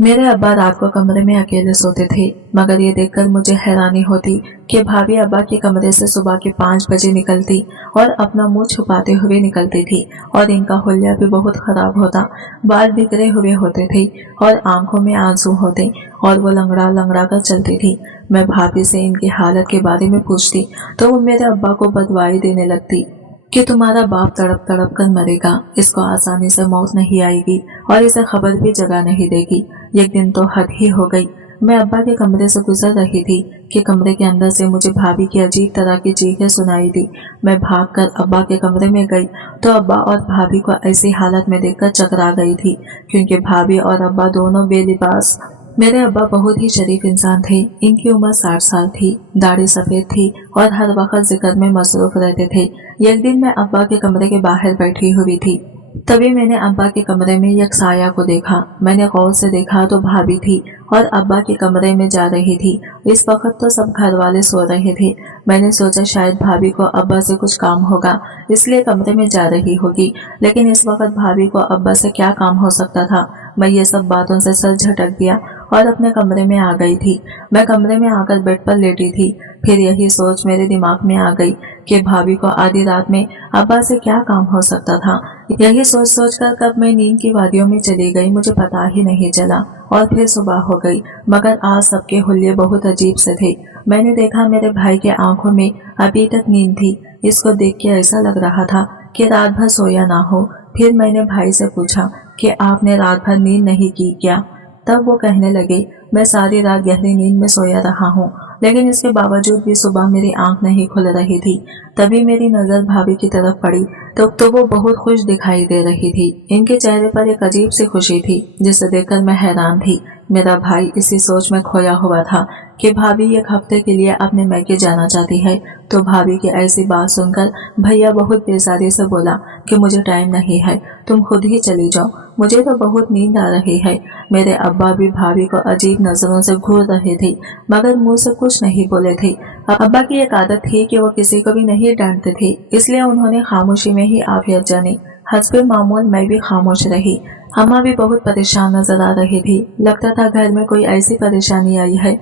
मेरे अब्बा रात को कमरे में अकेले सोते थे, मगर ये देखकर मुझे हैरानी होती कि भाभी अब्बा के कमरे से सुबह के 5 बजे निकलती और अपना मुंह छुपाते हुए निकलती थी। और इनका हुलिया भी बहुत खराब होता, बाल बिखरे हुए होते थे और आंखों में आंसू होते, और वो लंगड़ा लंगड़ा कर चलती थी। मैं भाभी से इनकी हालत के बारे में पूछती तो वो मेरे अब्बा को बदवाई देने लगती कि तुम्हारा बाप तड़प तड़प कर मरेगा, इसको आसानी से मौत नहीं आएगी और इसे खबर भी जगह नहीं देगी। एक दिन तो हद ही हो गई। मैं अब्बा के कमरे से गुजर रही थी कि कमरे के अंदर से मुझे भाभी की अजीब तरह की चीखें सुनाई दी। मैं भागकर अब्बा के कमरे में गई तो अब्बा और भाभी को ऐसी हालत में देखकर चकरा गई थी, क्योंकि भाभी और अब्बा दोनों बेलिबास। मेरे अब्बा बहुत ही शरीफ इंसान थे। इनकी उम्र 60 साल थी, दाढ़ी सफेद थी और हर वक्त जिक्र में मसरूफ रहते थे। एक दिन मैं अब्बा के कमरे के बाहर बैठी हुई थी, तभी मैंने अब्बा के कमरे में एक साया को देखा। मैंने गौर से देखा तो भाभी थी और अब्बा के कमरे में जा रही थी। इस वक्त तो सब घर वाले सो रहे थे। मैंने सोचा शायद भाभी को अब्बा से कुछ काम होगा, इसलिए कमरे में जा रही होगी, लेकिन इस वक्त भाभी को अब्बा से क्या काम हो सकता था। मैं ये सब बातों से सर झटक दिया और अपने कमरे में आ गई थी। मैं कमरे में आकर बेड पर लेटी थी। फिर यही सोच मेरे दिमाग में आ गई कि भाभी को आधी रात में अब्बा से क्या काम हो सकता था। यही सोच सोच कर कब मैं नींद की वादियों में चली गई मुझे पता ही नहीं चला, और फिर सुबह हो गई। मगर आज सबके हुलिये बहुत अजीब से थे। मैंने देखा मेरे भाई के आंखों में अभी तक नींद थी। इसको देख के ऐसा लग रहा था कि रात भर सोया ना हो। फिर मैंने भाई से पूछा कि आपने रात भर नींद नहीं की क्या? तब वो कहने लगे, मैं सारी रात गहरी नींद में सोया रहा हूँ, लेकिन इसके बावजूद भी सुबह मेरी आंख नहीं खुल रही थी। तभी मेरी नजर भाभी की तरफ पड़ी तो वो बहुत खुश दिखाई दे रही थी। इनके चेहरे पर एक अजीब सी खुशी थी जिसे देखकर मैं हैरान थी। मेरा भाई इसी सोच में खोया हुआ था कि भाभी एक हफ्ते के लिए अपने मैके जाना चाहती है। तो भाभी की ऐसी बात सुनकर भैया बहुत बेजारी से बोला कि मुझे टाइम नहीं है, तुम खुद ही चली जाओ, मुझे तो बहुत नींद आ रही है। मेरे अब्बा भी भाभी को अजीब नजरों से घूर रहे थे, मगर मुंह से कुछ नहीं बोले थे। अब्बा की एक आदत थी कि वो किसी को भी नहीं डांटते थे, इसलिए उन्होंने खामोशी में ही आफियत जानी। हस्बे मामूल मैं भी खामोश रही। अम्मा भी बहुत परेशान नजर आ रही थी। लगता था घर में कोई ऐसी परेशानी आई है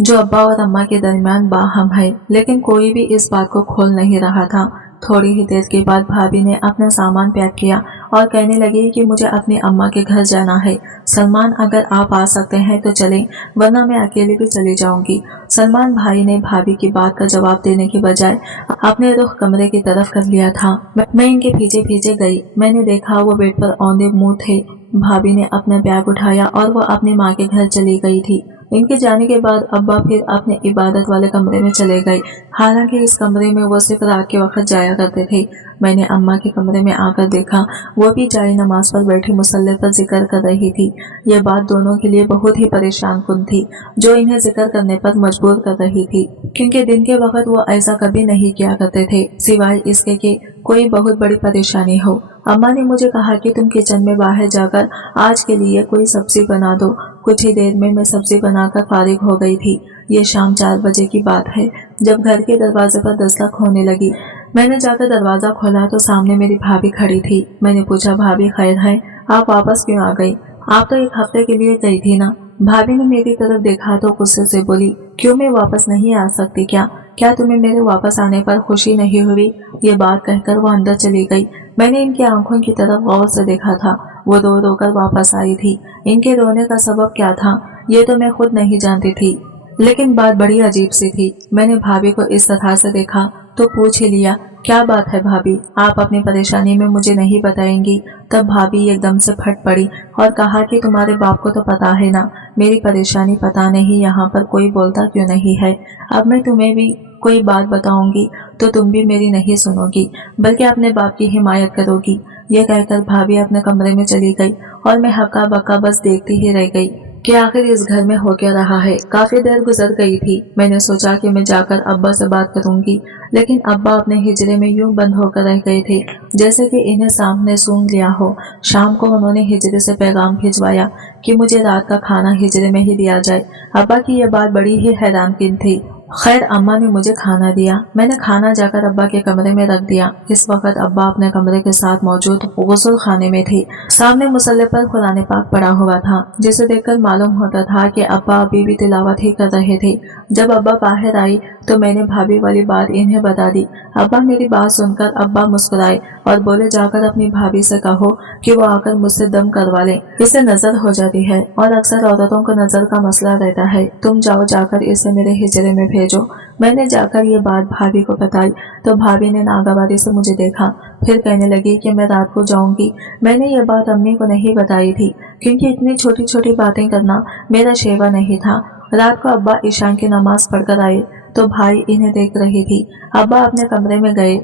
जो अब्बा और अम्मा के दरमियान बाहम है, लेकिन कोई भी इस बात को खोल नहीं रहा था। थोड़ी ही देर के बाद भाभी ने अपना सामान पैक किया और कहने लगी कि मुझे अपनी अम्मा के घर जाना है। सलमान, अगर आप आ सकते हैं तो चलें, वरना मैं अकेले भी चली जाऊंगी। सलमान भाई ने भाभी की बात का जवाब देने के बजाय अपने रुख कमरे की तरफ कर लिया था। मैं इनके पीछे पीछे गई। मैंने देखा वो बेड पर औंधे मुंह थे। भाभी ने अपना बैग उठाया और वो अपनी माँ के घर चली गई थी। इनके जाने के बाद अब्बा फिर अपने इबादत वाले कमरे में चले गए। हालांकि इस कमरे में वो सिर्फ रात के वक्त जाया करते थे। मैंने अम्मा के कमरे में आकर देखा, वो भी जाए नमाज पर बैठी मुसल्ले पर जिक्र कर रही थी। यह बात दोनों के लिए बहुत ही परेशान कुन थी, जो इन्हें जिक्र करने पर मजबूर कर रही थी, क्योंकि दिन के वक्त वो ऐसा कभी नहीं किया करते थे, सिवाय इसके कि कोई बहुत बड़ी परेशानी हो। अम्मा ने मुझे कहा कि तुम किचन में बाहर जाकर आज के लिए कोई सब्जी बना दो। कुछ ही देर में मैं सब्जी बनाकर फारिग हो गई थी। ये शाम 4 बजे की बात है जब घर के दरवाजे पर दस्तक होने लगी। मैंने जाकर दरवाजा खोला तो सामने मेरी भाभी खड़ी थी। मैंने पूछा, भाभी खैर है, आप वापस क्यों आ गई? आप तो 1 हफ्ते के लिए गई थी ना? भाभी ने मेरी तरफ देखा तो गुस्से से बोली, क्यों मैं वापस नहीं आ सकती क्या? क्या तुम्हें मेरे वापस आने पर खुशी नहीं हुई? ये बात कहकर वो अंदर चली गई। मैंने इनकी आंखों की तरफ गौर से देखा था। वो रो रो कर वापस आई थी। इनके रोने का सबब क्या था ये तो मैं खुद नहीं जानती थी, लेकिन बात बड़ी अजीब सी थी। मैंने भाभी को इस तरह से देखा तो पूछ ही लिया, क्या बात है भाभी, आप अपनी परेशानी में मुझे नहीं बताएंगी? तब भाभी एकदम से फट पड़ी और कहा कि तुम्हारे बाप को तो पता है ना मेरी परेशानी, पता नहीं यहाँ पर कोई बोलता क्यों नहीं है। अब मैं तुम्हें भी कोई बात बताऊंगी तो तुम भी मेरी नहीं सुनोगी, बल्कि अपने बाप की हिमायत करोगी। ये कहकर भाभी अपने कमरे में चली गई और मैं हक्का बक्का बस देखती ही रह गई कि आखिर इस घर में हो क्या रहा है। काफी देर गुजर गई थी। मैंने सोचा कि मैं जाकर अब्बा से बात करूंगी, लेकिन अब्बा अपने हिजरे में यूं बंद होकर रह गए थे जैसे कि इन्हें सांप ने सूंघ लिया हो। शाम को उन्होंने हिजरे से पैगाम भिजवाया कि मुझे रात का खाना हिजरे में ही दिया जाए। अब्बा की यह बात बड़ी ही हैरानकुन थी। खैर अम्मा ने मुझे खाना दिया। मैंने खाना जाकर अब्बा के कमरे में रख दिया। इस वक्त अब्बा अपने कमरे के साथ मौजूद गुस्ल खाने में थे। सामने मुसल्ले पर कुरान पाक पड़ा हुआ था, जिसे देखकर मालूम होता था कि अब्बा अभी भी तिलावत ही कर रहे थे। जब अब्बा बाहर आई तो मैंने भाभी वाली बात इन्हें बता दी। अब्बा मेरी बात सुनकर अब्बा मुस्कुराए और बोले, जाकर अपनी भाभी से कहो कि वो आकर मुझसे दम करवा ले, इससे नजर हो जाती है और अक्सर औरतों को नजर का मसला रहता है। तुम जाओ, जाकर इसे मेरे हिजरे में भेजो। मैंने जाकर ये बात भाभी को बताई तो भाभी ने नागवारी से मुझे देखा, फिर कहने लगी कि मैं रात को जाऊंगी। मैंने ये बात अम्मी को नहीं बताई थी, क्योंकि इतनी छोटी छोटी बातें करना मेरा शेवा नहीं था। रात को अब्बा ईशान की नमाज पढ़कर आए तो भाई इन्हें देख रही थी। अब्बा अपने कमरे में गए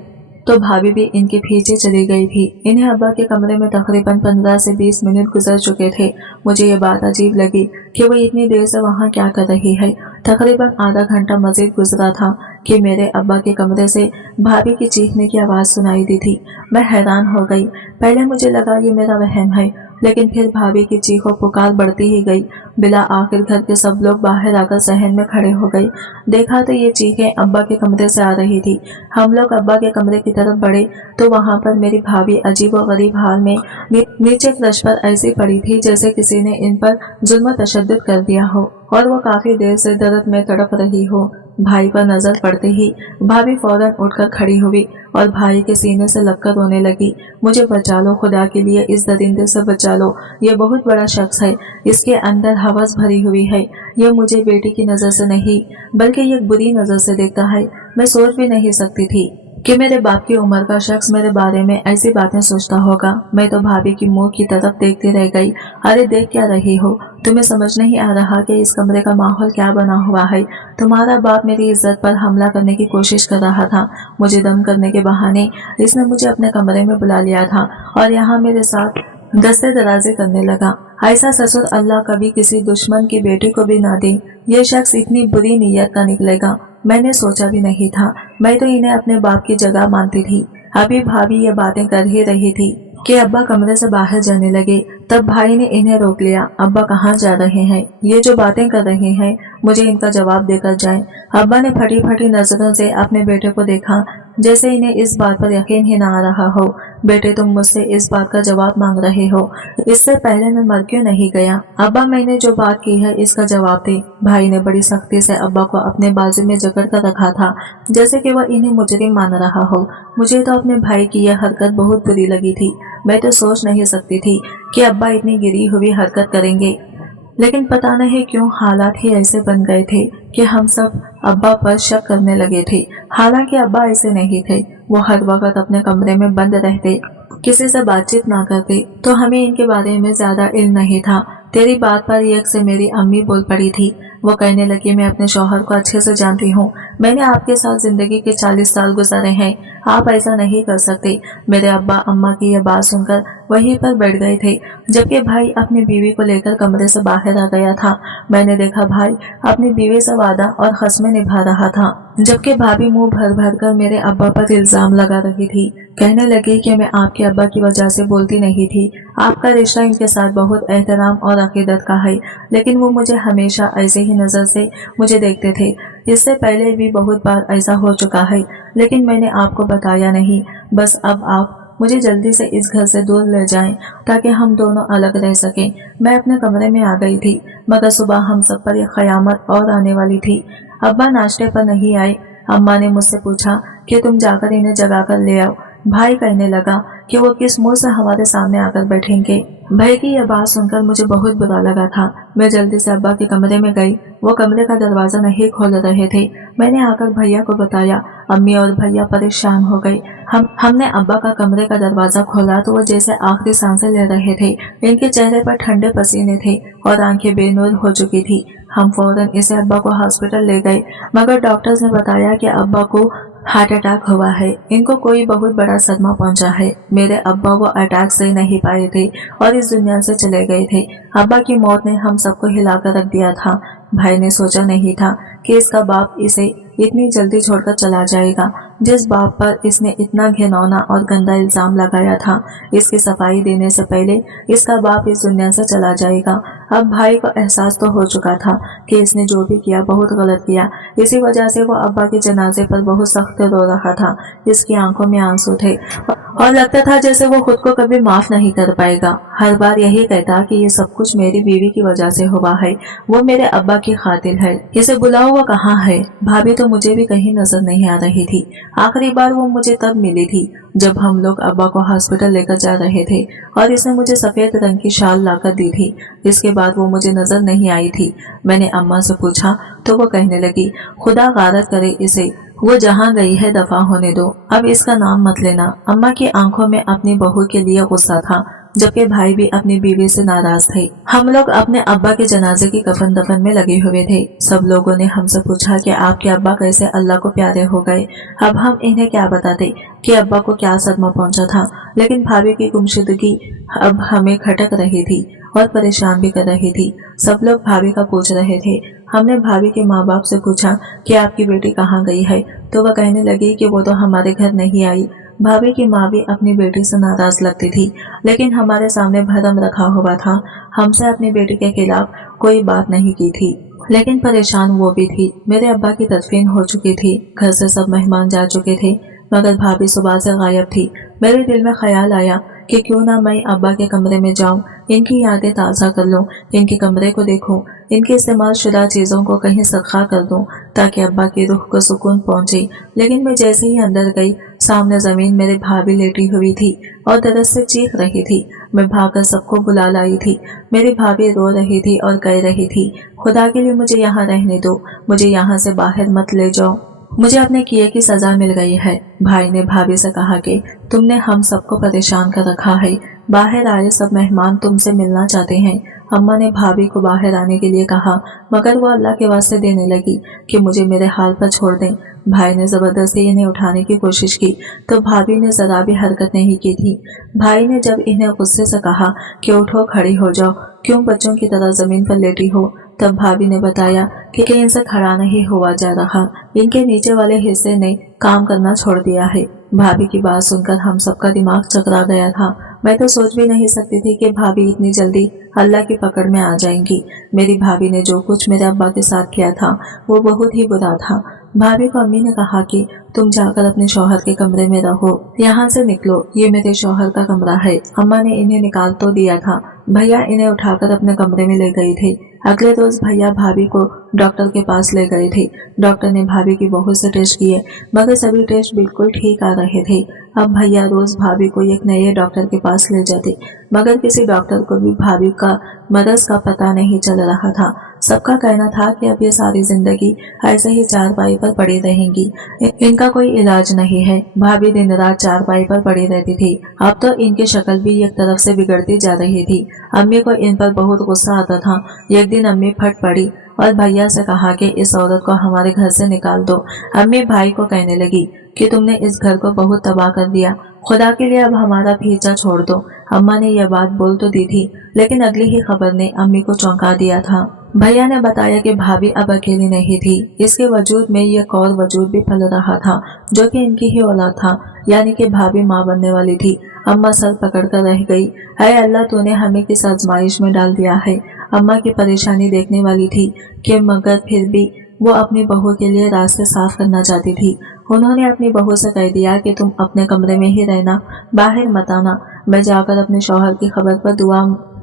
तो भाभी भी इनके पीछे चली गई थी। इन्हें अब्बा के कमरे में तकरीबन 15 से 20 मिनट गुजर चुके थे। मुझे ये बात अजीब लगी कि वो इतनी देर से वहाँ क्या कर रही है। तकरीबन आधा घंटा मजीद गुजरा था कि मेरे अब्बा के कमरे से भाभी की चीखने की आवाज़ सुनाई दी थी। मैं हैरान हो गई। पहले मुझे लगा ये मेरा वहम है, लेकिन फिर भाभी की चीखों पुकार बढ़ती ही गई। बिला आखिर घर के सब लोग बाहर आकर सहन में खड़े हो गए। देखा तो ये चीखें अब्बा के कमरे से आ रही थी। हम लोग अब्बा के कमरे की तरफ बढ़े तो वहाँ पर मेरी भाभी अजीब व गरीब हाल में नीचे फर्श पर ऐसी पड़ी थी जैसे किसी ने इन पर जुल्म तशद्दुद कर दिया हो और वो काफी देर से दर्द में तड़प रही हो। भाई पर नजर पड़ते ही भाभी फौरन उठकर खड़ी हुई और भाई के सीने से लगकर रोने लगी। मुझे बचा लो, खुदा के लिए इस दरिंदे से बचा लो, ये बहुत बड़ा शख्स है, इसके अंदर हवस भरी हुई है। ये मुझे बेटी की नजर से नहीं बल्कि ये बुरी नजर से देखता है। मैं सोच भी नहीं सकती थी कि मेरे बाप की उम्र का शख्स मेरे बारे में ऐसी बातें सोचता होगा। मैं तो भाभी की मुंह की तरफ देखती रह गई। अरे देख क्या रही हो? तुम्हें समझ नहीं आ रहा कि इस कमरे का माहौल क्या बना हुआ है? तुम्हारा बाप मेरी इज्जत पर हमला करने की कोशिश कर रहा था। मुझे दम करने के बहाने इसने मुझे अपने कमरे में बुला लिया था और यहाँ मेरे साथ दस्ते दराजे करने लगा। ऐसा ससुर अल्लाह कभी किसी दुश्मन की बेटी को भी ना दे। ये शख्स इतनी बुरी नीयत का निकलेगा मैंने सोचा भी नहीं था। मैं तो इन्हें अपने बाप की जगह मानती थी। अभी भाभी ये बातें कर ही रही थी कि अब्बा कमरे से बाहर जाने लगे। तब भाई ने इन्हें रोक लिया। अब्बा कहाँ जा रहे हैं? ये जो बातें कर रहे हैं मुझे इनका जवाब देकर जाएं। अब्बा ने फटी फटी नजरों से अपने बेटे को देखा, जैसे इन्हें इस बात पर यकीन ही ना आ रहा हो। बेटे, तुम मुझसे इस बात का जवाब मांग रहे हो, इससे पहले मैं मर क्यों नहीं गया? अब्बा, मैंने जो बात की है इसका जवाब दे। भाई ने बड़ी सख्ती से अब्बा को अपने बाजू में जकड़ कर रखा था, जैसे कि वह इन्हें मुजरिम मान रहा हो। मुझे तो अपने भाई की यह हरकत बहुत बुरी लगी थी। मैं तो सोच नहीं सकती थी कि अब्बा इतनी गिरी हुई हरकत करेंगे, लेकिन पता नहीं क्यों हालात ही ऐसे बन गए थे कि हम सब अब्बा पर शक करने लगे थे। हालांकि अब्बा ऐसे नहीं थे। वो हर वक्त अपने कमरे में बंद रहते, किसी से बातचीत ना करते, तो हमें इनके बारे में ज्यादा इल्म नहीं था। तेरी बात पर एक से मेरी अम्मी बोल पड़ी थी। वो कहने लगी, मैं अपने शौहर को अच्छे से जानती हूँ। मैंने आपके साथ जिंदगी के 40 साल गुजारे हैं। आप ऐसा नहीं कर सकते। मेरे अब्बा अम्मा की यह बात सुनकर वहीं पर बैठ गए थे, जबकि भाई अपनी बीवी को लेकर कमरे से बाहर आ गया था। मैंने देखा भाई अपनी बीवी से वादा और खस्में निभा रहा था, जबकि भाभी मुंह भर भर कर मेरे अब्बा पर इल्जाम लगा रही थी। कहने लगी कि मैं आपके अब्बा की वजह से बोलती नहीं थी। आपका रिश्ता इनके साथ बहुत एहतराम और अकीदत का है, लेकिन वो मुझे हमेशा ऐसे ही नजर से मुझे देखते थे। इससे पहले भी बहुत बार ऐसा हो चुका है, लेकिन मैंने आपको बताया नहीं। बस अब आप मुझे जल्दी से इस घर से दूर ले जाएं ताकि हम दोनों अलग रह सकें। मैं अपने कमरे में आ गई थी, मगर सुबह हम सब पर एक क़यामत और आने वाली थी। अब्बा नाश्ते पर नहीं आए। अम्मा ने मुझसे पूछा कि तुम जाकर इन्हें जगा कर ले आओ। भाई कहने लगा कि वो किस मुंह से हमारे सामने आकर बैठेंगे। भाई की यह बात सुनकर मुझे बहुत बुरा लगा था। मैं जल्दी से अब्बा के कमरे में गई। वो कमरे का दरवाजा नहीं खोल रहे थे। मैंने आकर भैया को बताया। अम्मी और भैया परेशान हो गए। हमने अब्बा का कमरे का दरवाजा खोला तो वो जैसे आखिरी सांसें ले रहे थे। इनके चेहरे पर ठंडे पसीने थे और आंखें बेनूर हो चुकी थी। हम फौरन इसे अब्बा को हॉस्पिटल ले गए, मगर डॉक्टर्स ने बताया कि अब्बा को हार्ट अटैक हुआ है। इनको कोई बहुत बड़ा सदमा पहुंचा है। मेरे अब्बा वो अटैक से नहीं पाए थे और इस दुनिया से चले गए थे। अब्बा की मौत ने हम सबको हिलाकर रख दिया था। भाई ने सोचा नहीं था कि इसका बाप इसे इतनी जल्दी छोड़कर चला जाएगा। जिस बाप पर इसने इतना घिनौना और गंदा इल्जाम लगाया था, इसकी सफाई देने से पहले इसका बाप इस दुनिया से चला जाएगा। अब भाई को एहसास तो हो चुका था कि इसने जो भी किया बहुत गलत किया। इसी वजह से वो अब्बा के जनाजे पर बहुत सख्त रो रहा था। इसकी आंखों में आंसू थे और लगता था जैसे वो खुद को कभी माफ नहीं कर पाएगा। हर बार यही कहता कि ये सब कुछ मेरी बीवी की वजह से हुआ है, वो मेरे अब्बा की खातिर है। इसे बुला हुआ कहाँ है? भाभी तो मुझे भी कहीं नजर नहीं आ रही थी। आखिरी बार वो मुझे तब मिली थी जब हम लोग अब्बा को हॉस्पिटल लेकर जा रहे थे और इसने मुझे सफेद रंग की शाल लाकर दी थी। इसके बाद वो मुझे नजर नहीं आई थी। मैंने अम्मा से पूछा तो वो कहने लगी, खुदा गारत करे इसे, वो जहाँ गई है दफा होने दो, अब इसका नाम मत लेना। अम्मा की आंखों में अपनी बहू के लिए गुस्सा था, जबकि भाई भी अपनी बीवी से नाराज थे। हम लोग अपने अब्बा के जनाजे की कफन दफन में लगे हुए थे। सब लोगों ने हमसे पूछा कि आपके अब्बा कैसे अल्लाह को प्यारे हो गए। अब हम इन्हें क्या बताते कि अब्बा को क्या सदमा पहुंचा था, लेकिन भाभी की गुमशुदगी अब हमें खटक रही थी और परेशान भी कर रही थी। सब लोग भाभी का पूछ रहे थे। हमने भाभी के माँ बाप से पूछा कि आपकी बेटी कहाँ गई है, तो वह कहने लगी कि वो तो हमारे घर नहीं आई। भाभी की माँ भी अपनी बेटी से नाराज लगती थी, लेकिन हमारे सामने भरम रखा हुआ था। हमसे अपनी बेटी के खिलाफ कोई बात नहीं की थी, लेकिन परेशान वो भी थी। मेरे अब्बा की तदफीन हो चुकी थी, घर से सब मेहमान जा चुके थे, मगर भाभी सुबह से गायब थी। मेरे दिल में ख्याल आया कि क्यों ना मैं अब्बा के कमरे में जाऊं, इनकी यादें ताज़ा कर लूं, इनके कमरे को देखूं, इनके इस्तेमाल शुदा चीज़ों को कहीं सदका कर दूं ताकि अब्बा की रूह को सुकून पहुंचे। लेकिन मैं जैसे ही अंदर गई, सामने जमीन मेरे भाभी लेटी हुई थी और दर्द से चीख रही थी। मैं भागकर सबको बुला लाई थी। मेरी भाभी रो रही थी और कह रही थी, खुदा के लिए मुझे यहाँ रहने दो, मुझे यहाँ से बाहर मत ले जाओ, मुझे अपने किए की सजा मिल गई है। भाई ने भाभी से कहा कि तुमने हम सबको परेशान कर रखा है, बाहर आए सब मेहमान तुमसे मिलना चाहते हैं। अम्मा ने भाभी को बाहर आने के लिए कहा, मगर वो अल्लाह के वास्ते देने लगी कि मुझे मेरे हाल पर छोड़ दें। भाई ने जबरदस्ती इन्हें उठाने की कोशिश की तो भाभी ने जरा भी हरकत नहीं की थी। भाई ने जब इन्हें गुस्से से कहा कि उठो, खड़ी हो जाओ, क्यों बच्चों की तरह जमीन पर लेटी हो, तब भाभी ने बताया कि इनसे खड़ा नहीं हुआ जा रहा, इनके नीचे वाले हिस्से ने काम करना छोड़ दिया है। भाभी की बात सुनकर हम सबका दिमाग चकरा गया था। मैं तो सोच भी नहीं सकती थी कि भाभी इतनी जल्दी अल्लाह की पकड़ में आ जाएंगी। मेरी भाभी ने जो कुछ मेरे अब्बा के साथ किया था वो बहुत ही बुरा था। भाभी को अम्मी ने कहा कि तुम जाकर अपने शौहर के कमरे में रहो, यहाँ से निकलो, ये मेरे शौहर का कमरा है। अम्मा ने इन्हें निकाल तो दिया था, भैया इन्हें उठाकर अपने कमरे में ले गए थे। अगले रोज भैया भाभी को डॉक्टर के पास ले गए थे। डॉक्टर ने भाभी की बहुत से टेस्ट किए, मगर सभी टेस्ट बिल्कुल ठीक आ रहे थे। अब भैया रोज भाभी को एक नए डॉक्टर के पास ले जाते, मगर किसी डॉक्टर को भी भाभी का मरज का पता नहीं चल रहा था। सबका कहना था कि अब ये सारी जिंदगी ऐसे ही चारपाई पर पड़ी रहेंगी, इनका कोई इलाज नहीं है। भाभी दिन रात चारपाई पर पड़ी रहती थी। अब तो इनकी शक्ल भी एक तरफ से बिगड़ती जा रही थी। अम्मी को इन पर बहुत गुस्सा आता था। एक दिन अम्मी फट पड़ी और भैया से कहा कि इस औरत को हमारे घर से निकाल दो। अम्मी भाई को कहने लगी कि तुमने इस घर को बहुत तबाह कर दिया, खुदा के लिए अब हमारा पीछा छोड़ दो। अम्मा ने यह बात बोल तो दी थी, लेकिन अगली ही खबर ने अम्मी को चौंका दिया था। भैया ने बताया कि भाभी अब अकेली नहीं थी, इसके वजूद में एक और वजूद भी पल रहा था जो कि इनकी ही औलाद था, यानी कि भाभी माँ बनने वाली थी। अम्मा सर पकड़कर रह गई। ऐ अल्लाह, तूने हमें किस आजमाइश में डाल दिया है। अम्मा की परेशानी देखने वाली थी कि मगर फिर भी वो अपनी बहू के लिए रास्ते साफ करना चाहती थी। उन्होंने अपनी बहू से कह दिया कि तुम अपने कमरे में ही रहना, बाहर मत आना। मैं जाकर अपने शौहर की खबर पर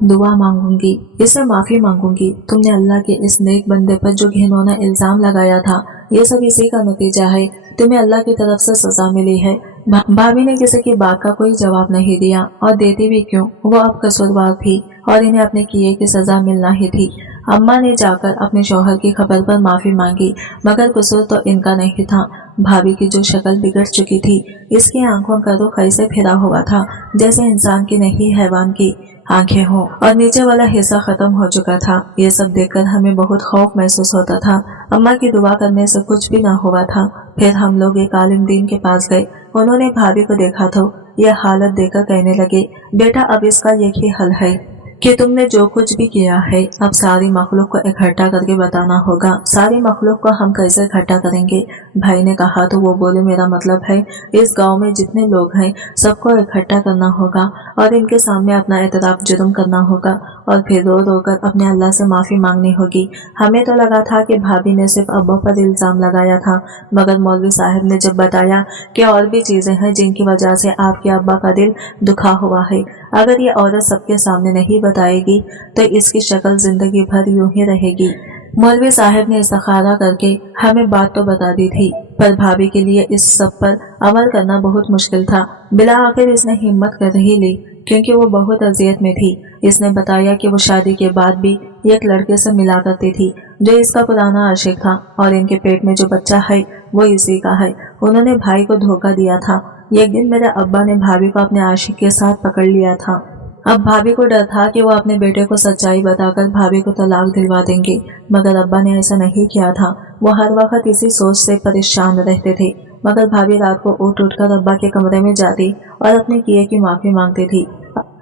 दुआ मांगूंगी, इससे माफी मांगूंगी। तुमने अल्लाह के इस नेक बंदे पर जो घिनौना इल्जाम लगाया था, ये सब इसी का नतीजा है। तुम्हें अल्लाह की तरफ से सजा मिली है। भाभी ने किसी की बात का कोई जवाब नहीं दिया, और देती भी क्यों, वो अब कसूरवार थी और इन्हें अपने किए की सजा मिलना ही थी। अम्मा ने जाकर अपने शौहर की खबर पर माफी मांगी, मगर कसूर तो इनका नहीं था। भाभी की जो शक्ल बिगड़ चुकी थी, इसकी आंखों का रुख ऐसे फिरा हुआ था जैसे इंसान की नहीं हैवान की आंखें हों, और नीचे वाला हिस्सा खत्म हो चुका था। ये सब देखकर हमें बहुत खौफ महसूस होता था। अम्मा की दुआ करने से कुछ भी ना हुआ था। फिर हम लोग एक आलिम दीन के पास गए। उन्होंने भाभी को देखा तो यह हालत देखकर कहने लगे, बेटा अब इसका एक ही हल है, कि तुमने जो कुछ भी किया है अब सारी मखलूक को इकट्ठा करके बताना होगा। सारी मखलूक को हम कैसे इकट्ठा करेंगे? भाई ने कहा तो वो बोले, मेरा मतलब है इस गांव में जितने लोग हैं सबको इकट्ठा करना होगा और इनके सामने अपना एतराफ जुर्म करना होगा और फिर रो रो कर अपने अल्लाह से माफी मांगनी होगी। हमें तो लगा था कि भाभी ने सिर्फ अब्बा पर इल्जाम लगाया था, मगर मौलवी साहब ने जब बताया कि और भी चीजें हैं जिनकी वजह से आपके अब्बा का दिल दुखा हुआ है, अगर ये औरत सबके सामने नहीं बताएगी तो इसकी शक्ल जिंदगी भर यूं ही रहेगी। मौलवी साहब ने इस्तिखारा करके हमें बात तो बता दी थी, पर भाभी के लिए इस सब पर अमल करना बहुत मुश्किल था। बिला आखिर इसने हिम्मत कर ही ली, क्योंकि वो बहुत अजियत में थी। इसने बताया कि वो शादी के बाद भी एक लड़के से मिला करती थी जो इसका पुराना आशिक था और इनके पेट में जो बच्चा है वो इसी का है। उन्होंने भाई को धोखा दिया था। एक दिन मेरे अब्बा ने भाभी को अपने आशिक के साथ पकड़ लिया था। अब भाभी को डर था कि वो अपने बेटे को सच्चाई बताकर भाभी को तलाक दिलवा देंगे, मगर अब्बा ने ऐसा नहीं किया था। वो हर वक्त इसी सोच से परेशान रहते थे। मगर भाभी रात को उठ कर अब्बा के कमरे में जाती और अपने किए की माफी मांगती थी।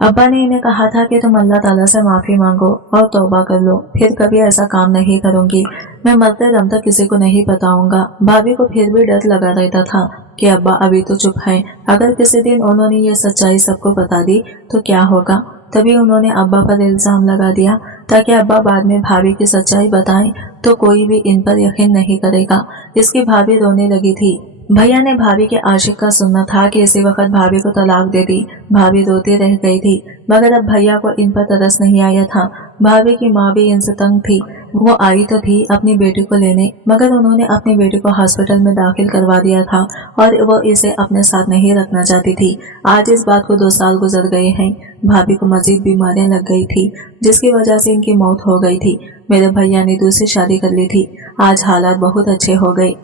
अब्बा ने इन्हें कहा था कि तुम अल्लाह ताला से माफी मांगो और तौबा कर लो, फिर कभी ऐसा काम नहीं करूंगी। मैं मरते दम तक किसी को नहीं बताऊंगा। भाभी को फिर भी डर लगा रहता था कि अब्बा अभी तो चुप है, अगर किसी दिन उन्होंने ये सच्चाई सबको बता दी तो क्या होगा। तभी उन्होंने अब्बा पर इल्जाम लगा दिया ताकि अब्बा बाद में भाभी की सच्चाई बताएं तो कोई भी इन पर यकीन नहीं करेगा। इसकी भाभी रोने लगी थी। भैया ने भाभी के आशिक का सुनना था कि इसी वक्त भाभी को तलाक दे दी। भाभी रोती रह गई थी, मगर अब भैया को इन पर तरस नहीं आया था। भाभी की माँ भी इनसे तंग थी। वो आई तो थी अपनी बेटी को लेने, मगर उन्होंने अपनी बेटी को हॉस्पिटल में दाखिल करवा दिया था और वो इसे अपने साथ नहीं रखना चाहती थी। आज इस बात को 2 साल गुजर गए हैं। भाभी को मजीद बीमारियां लग गई थी जिसकी वजह से इनकी मौत हो गई थी। मेरे भैया ने दूसरी शादी कर ली थी। आज हालात बहुत अच्छे हो गए।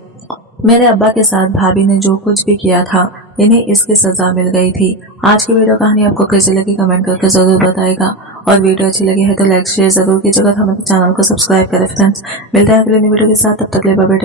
मेरे अब्बा के साथ भाभी ने जो कुछ भी किया था इन्हें इसकी सजा मिल गई थी। आज की वीडियो कहानी आपको कैसी लगी कमेंट करके जरूर बताएगा और वीडियो अच्छी लगी है तो लाइक शेयर जरूर कीजिएगा। हमारे चैनल को सब्सक्राइब करें फ्रेंड्स। मिलते हैं अगले वीडियो के साथ, तब तक के लिए बाय बाय।